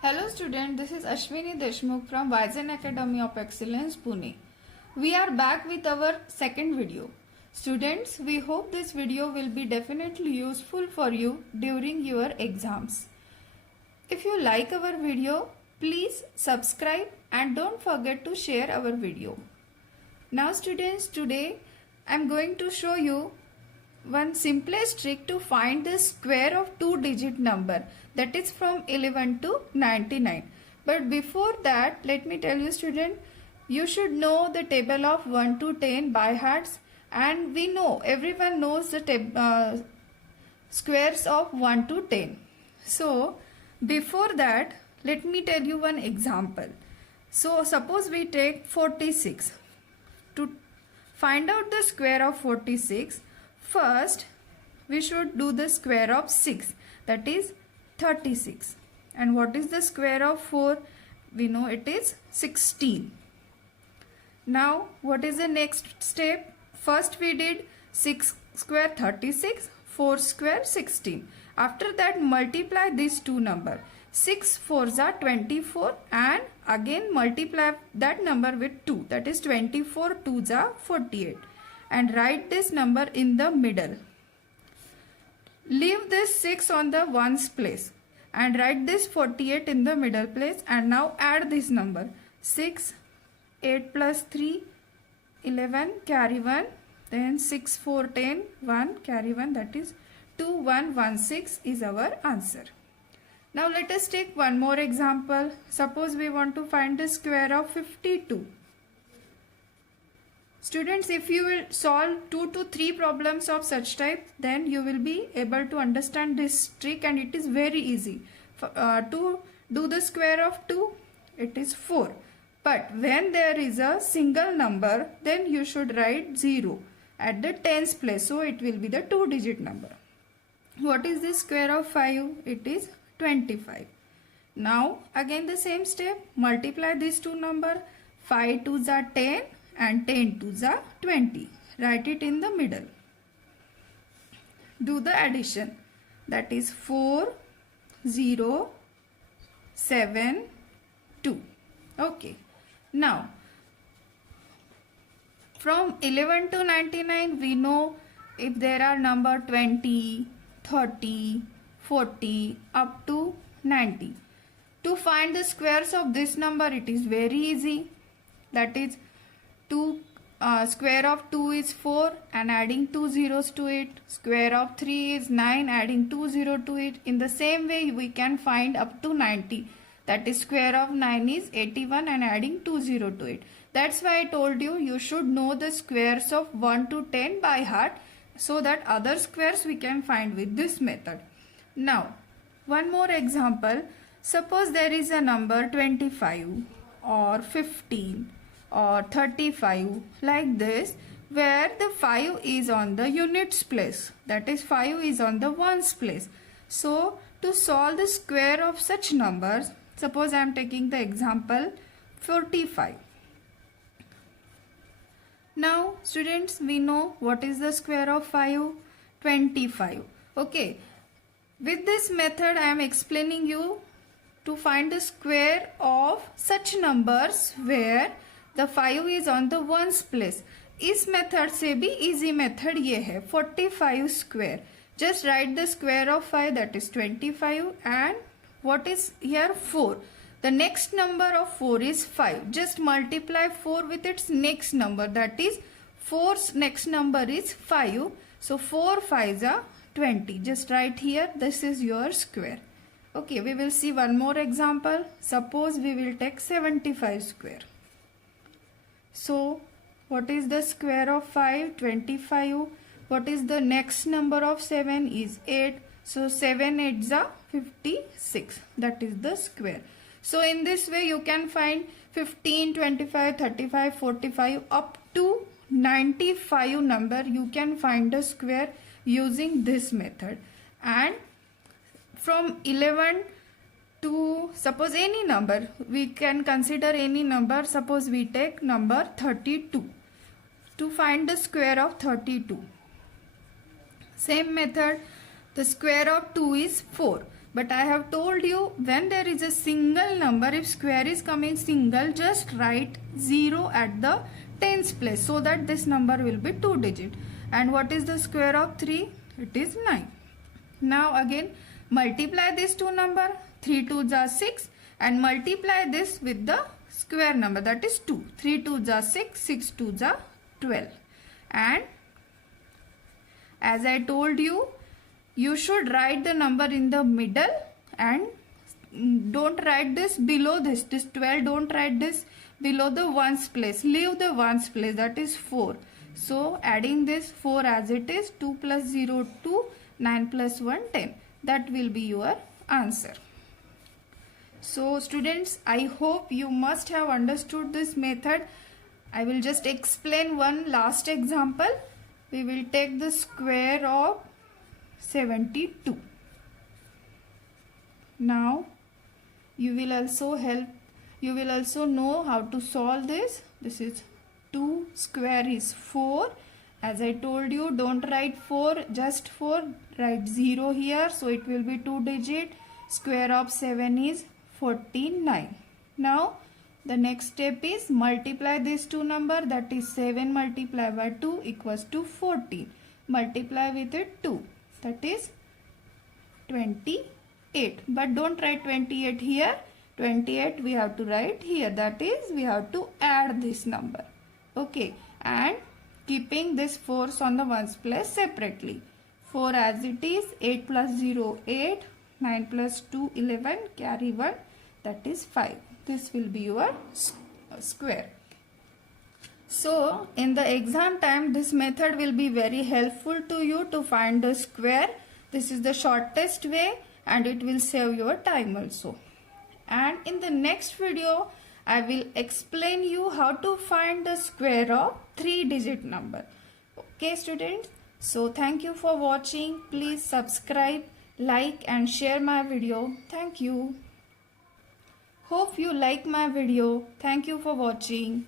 Hello student, this is Ashwini Deshmukh from Wizen Academy of Excellence, Pune. We are back with our second video. Students, we hope this video will be definitely useful for you during your exams. If you like our video, please subscribe and don't forget to share our video. Now students, today I am going to show you one simplest trick to find the square of two-digit number, that is from 11 to 99. But before that, let me tell you student, you should know the table of 1 to 10 by hearts, and we know, everyone knows the squares of 1 to 10. So before that, let me tell you one example. So suppose we take 46. To find out the square of 46, first, we should do the square of 6, that is 36. And what is the square of 4? We know it is 16. Now, what is the next step? First, we did 6 square 36, 4 square 16. After that, multiply these two numbers. 6 4s are 24 and again multiply that number with 2, that is 24 2s are 48. And write this number in the middle. Leave this 6 on the ones place and write this 48 in the middle place, and now add this number. 6, 8 plus 3, 11, carry 1, then 6, 4, 10, 1, carry 1, that is 2116 is our answer. Now let us take one more example. Suppose we want to find the square of 52. Students, if you will solve 2 to 3 problems of such type, then you will be able to understand this trick, and it is very easy. To do the square of 2, it is 4. But when there is a single number, then you should write 0 at the tens place. So it will be the two-digit number. What is the square of 5? It is 25. Now again the same step. Multiply these two numbers. 5 2s are 10. And 10 2s are 20. Write it in the middle. Do the addition. That is 4, 0, 7, 2. Okay. Now, from 11 to 99, we know if there are number 20, 30, 40, up to 90. To find the squares of this number, it is very easy. That is, square of 2 is 4 and adding 2 zeros to it. Square of 3 is 9, adding 2 zeros to it. In the same way, we can find up to 90. That is, square of 9 is 81 and adding 2 zeros to it. That's why I told you, you should know the squares of 1 to 10 by heart, so that other squares we can find with this method. Now, one more example. Suppose there is a number 25 or 15 or 35 like this, where the 5 is on the units place, that is 5 is on the ones place. So to solve the square of such numbers, suppose I am taking the example 45. Now students, we know what is the square of 5? 25. Okay, with this method I am explaining you to find the square of such numbers where the 5 is on the ones place. इस method से भी easy method ये है 45 square. Just write the square of 5, that is 25, and what is here 4. The next number of 4 is 5. Just multiply 4 with its next number, that is 4's next number is 5. So 4 5s are 20. Just write here, this is your square. Okay, we will see one more example. Suppose we will take 75 square. So, what is the square of 5? 25. What is the next number of 7? Is 8. So, 7 8s are 56. That is the square. So, in this way, you can find 15, 25, 35, 45, up to 95 number. You can find the square using this method. And from 11 to suppose any number, we can consider any number. Suppose we take number 32. To find the square of 32, same method. The square of 2 is 4. But I have told you, when there is a single number, if square is coming single, just write 0 at the tens place so that this number will be 2 digit. And what is the square of 3? It is 9. Now again multiply these two number, 3 2s are 6, and multiply this with the square number, that is 2. 3 2s are 6, 6 2s are 12. And as I told you, you should write the number in the middle and don't write this below this 12, don't write this below the ones place, leave the ones place, that is 4. So adding this 4 as it is, 2 plus 0 2, 9 plus 1 10, that will be your answer. So students, I hope you must have understood this method. I will just explain one last example. We will take the square of 72. Now you will also know how to solve this. This is 2 square is 4. As I told you, don't write 4, just 4, write 0 here, so it will be 2 digit. Square of 7 is 49. Now the next step is multiply these two number, that is 7 multiplied by 2 equals to 14. Multiply with it 2, that is 28. But don't write 28 here. 28 we have to write here, that is we have to add this number. Okay, and keeping this 4's on the ones place separately. 4 as it is, 8 plus 0 8, 9 plus 2 11, carry 1, that is 5. This will be your square. So in the exam time, this method will be very helpful to you to find the square. This is the shortest way and it will save your time also. And in the next video, I will explain you how to find the square of 3-digit number. Okay students, so thank you for watching. Please subscribe, like and share my video. Thank you. Hope you like my video. Thank you for watching.